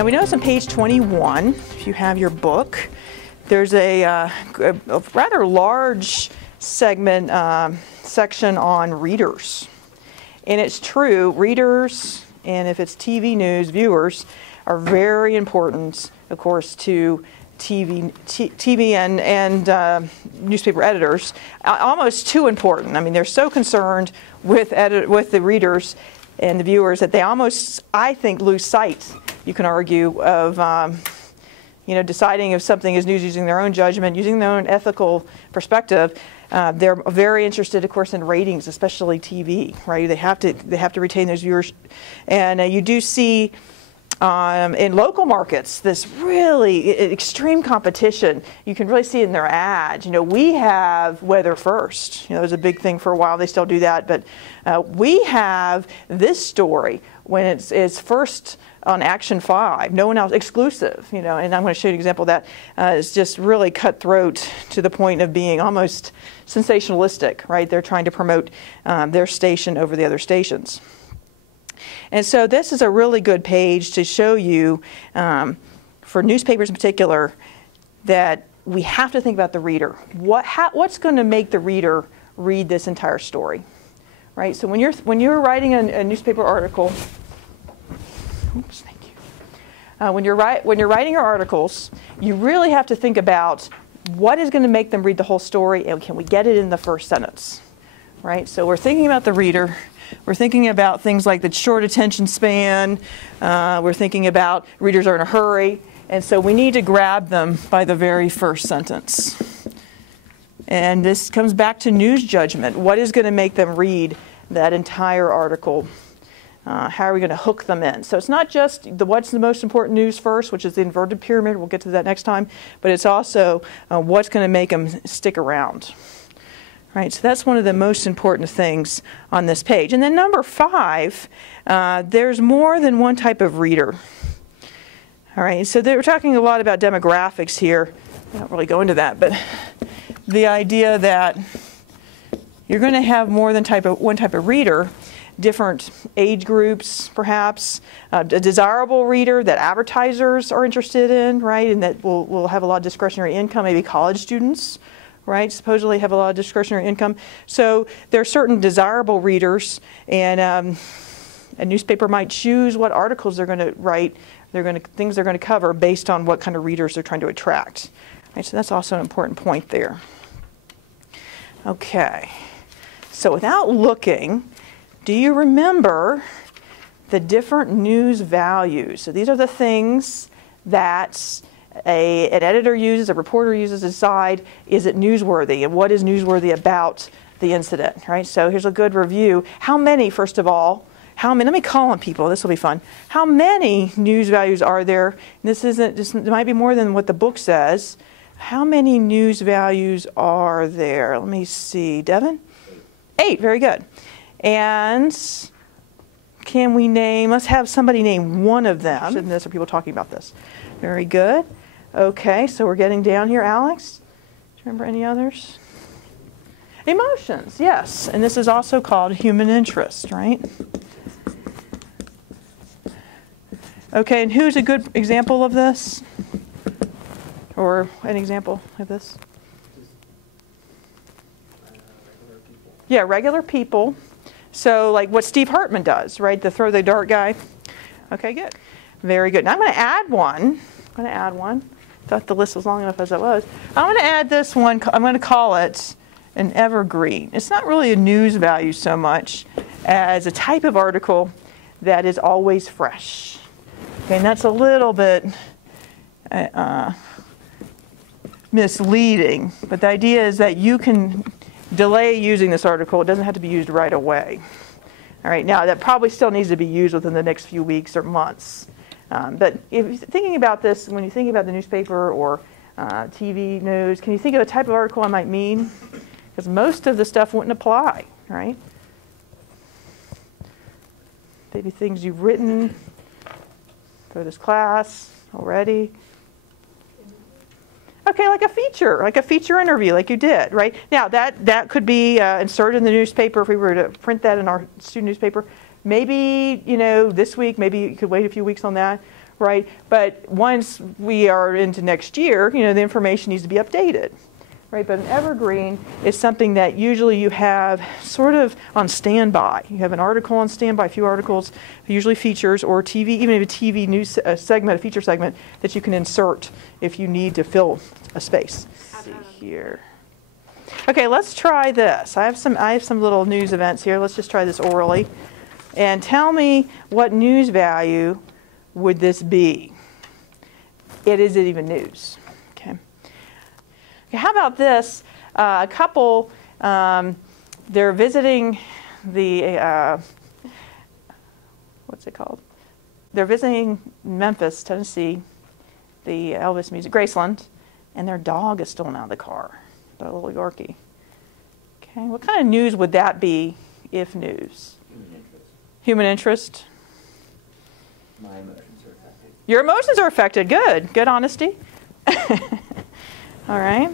Now we notice on page 21, if you have your book, there's a rather large segment section on readers. And it's true, readers, and if it's TV news, viewers, are very important, of course, to TV and newspaper editors. Almost too important. I mean, they're so concerned with the readers and the viewers that they almost, I think, lose sight, you can argue, of deciding if something is news using their own judgment, using their own ethical perspective. They're very interested, of course, in ratings, especially TV, right? They have to retain those viewers, and you do see in local markets this really extreme competition. You can really see it in their ads. We have weather first. It was a big thing for a while. They still do that, but we have this story when it's first on Action 5, no one else, exclusive, and I'm going to show you an example of that. It's just really cutthroat to the point of being almost sensationalistic, right? They're trying to promote their station over the other stations. And so this is a really good page to show you, for newspapers in particular, that we have to think about the reader. What's going to make the reader read this entire story, right? So when you're writing a newspaper article, oops, thank you. When you're writing your articles, you really have to think about what is going to make them read the whole story, and can we get it in the first sentence, right? So we're thinking about the reader. We're thinking about things like the short attention span. We're thinking about readers are in a hurry. And so we need to grab them by the very first sentence. And this comes back to news judgment. What is going to make them read that entire article? How are we going to hook them in? So it's not just what's the most important news first, which is the inverted pyramid. We'll get to that next time. But it's also what's going to make them stick around. Right, so that's one of the most important things on this page. And then number 5, there's more than one type of reader. All right, so we're talking a lot about demographics here. I don't really go into that, but the idea that you're going to have more than one type of reader, different age groups, perhaps, a desirable reader that advertisers are interested in, right, and that will have a lot of discretionary income, maybe college students, right, supposedly have a lot of discretionary income. So there are certain desirable readers, and a newspaper might choose what articles they're going to write, things they're going to cover based on what kind of readers they're trying to attract. Right, so that's also an important point there. Okay, so without looking, do you remember the different news values? So these are the things that an editor uses, a reporter uses to decide, is it newsworthy, and what is newsworthy about the incident, right? So here's a good review. How many, first of all, let me call on people, this will be fun. How many news values are there? And it might be more than what the book says. How many news values are there? Let me see, Devin? 8, very good. And can we let's have somebody name one of them. Or people talking about this. Very good. Okay, so we're getting down here. Alex, do you remember any others? Emotions, yes. And this is also called human interest, right? Okay, and who's a good example of this? Or an example of this? Regular people. Yeah, regular people. So like what Steve Hartman does, right? The throw the dart guy. Okay, good. Very good. Now I'm going to add one. Thought the list was long enough as it was. I'm going to add this one. I'm going to call it an evergreen. It's not really a news value so much as a type of article that is always fresh. Okay, and that's a little bit misleading. But the idea is that you can delay using this article. It doesn't have to be used right away. All right, now that probably still needs to be used within the next few weeks or months. But if you're thinking about this, when you're thinking about the newspaper or TV news, can you think of a type of article I might mean? Because most of the stuff wouldn't apply, right? Maybe things you've written for this class already. Okay, like a feature interview like you did, right? Now that could be inserted in the newspaper if we were to print that in our student newspaper. Maybe, this week, maybe you could wait a few weeks on that. right? But once we are into next year, you know, the information needs to be updated, right? But an evergreen is something that usually you have sort of on standby. You have an article on standby, a few articles, usually features or TV, even a TV news segment, a feature segment that you can insert if you need to fill a space. Let's see here. Okay, let's try this. I have some little news events here. Let's just try this orally. And tell me what news value would this be? Is it even news? Okay. How about this? A couple, they're visiting the, what's it called? They're visiting Memphis, Tennessee, the Elvis Music, Graceland, and their dog is stolen out of the car, the little Yorkie. Okay, what kind of news would that be if news? Human interest. My emotions are affected. Your emotions are affected. Good. Good honesty. All right.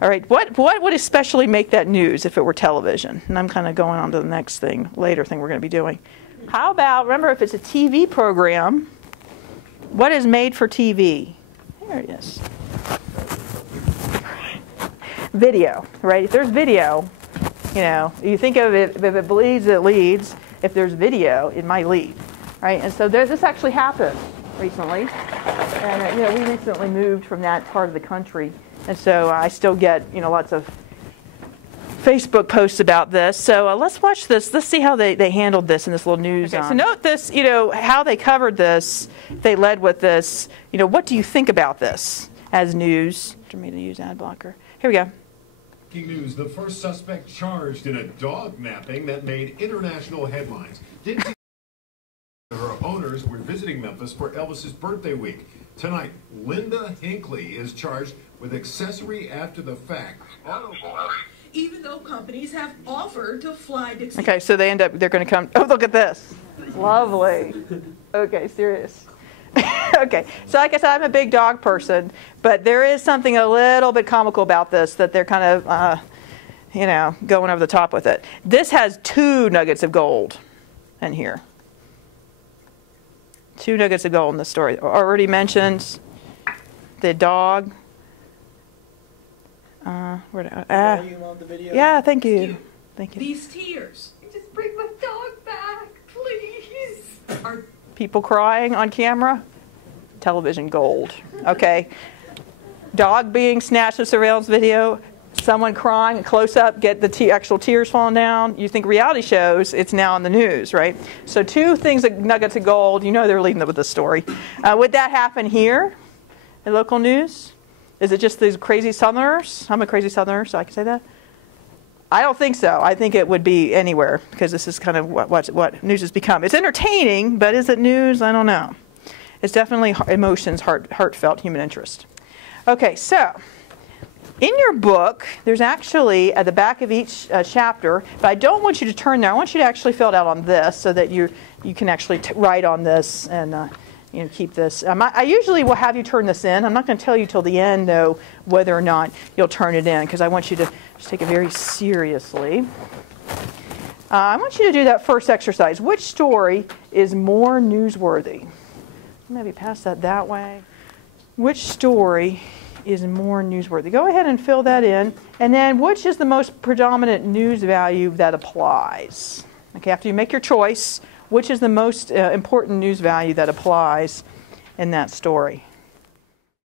All right. What would especially make that news if it were television? And I'm kind of going on to the next thing, later thing we're going to be doing. How about, remember, if it's a TV program, what is made for TV? There it is. Video, right? If there's video, you know, you think of it, if it bleeds, it leads. If there's video, it might lead, right? And so this actually happened recently. And, you know, we recently moved from that part of the country. And so I still get, you know, lots of Facebook posts about this. So let's watch this. Let's see how they handled this in this little news. Okay, so note this, you know, how they covered this. They led with this. You know, what do you think about this as news? For me to use ad blocker. Here we go. News, the first suspect charged in a dog napping that made international headlines. Didn't her owners were visiting Memphis for Elvis's birthday week. Tonight, Linda Hinckley is charged with accessory after the fact. Even though companies have offered to fly Dixie. Okay, so they're going to come. Oh, look at this. Lovely. Okay, serious. Okay, so like I said, I'm a big dog person, but there is something a little bit comical about this, that they're kind of, you know, going over the top with it. This has 2 nuggets of gold in here. 2 nuggets of gold in the story. Already mentioned the dog. Volume on the video. Yeah, thank you. Thank you. These tears. Just bring my dog back, please. Are People crying on camera, television gold. Okay. Dog being snatched in surveillance video, someone crying, a close up, get the actual tears falling down. You think reality shows, it's now in the news, right? So 2 things, nuggets of gold. You know they're leading with the story. Would that happen here in local news? Is it just these crazy Southerners? I'm a crazy Southerner, so I can say that. I don't think so. I think it would be anywhere, because this is kind of what news has become. It's entertaining, but is it news? I don't know. It's definitely emotions, heartfelt human interest. Okay, so in your book, there's actually at the back of each chapter, but I don't want you to turn there. I want you to actually fill it out on this so that you can actually write on this and you know, keep this. I usually will have you turn this in. I'm not going to tell you till the end, though, whether or not you'll turn it in, because I want you to just take it very seriously. I want you to do that first exercise. Which story is more newsworthy? Maybe pass that way. Which story is more newsworthy? Go ahead and fill that in. And then which is the most predominant news value that applies? Okay, after you make your choice, which is the most important news value that applies in that story?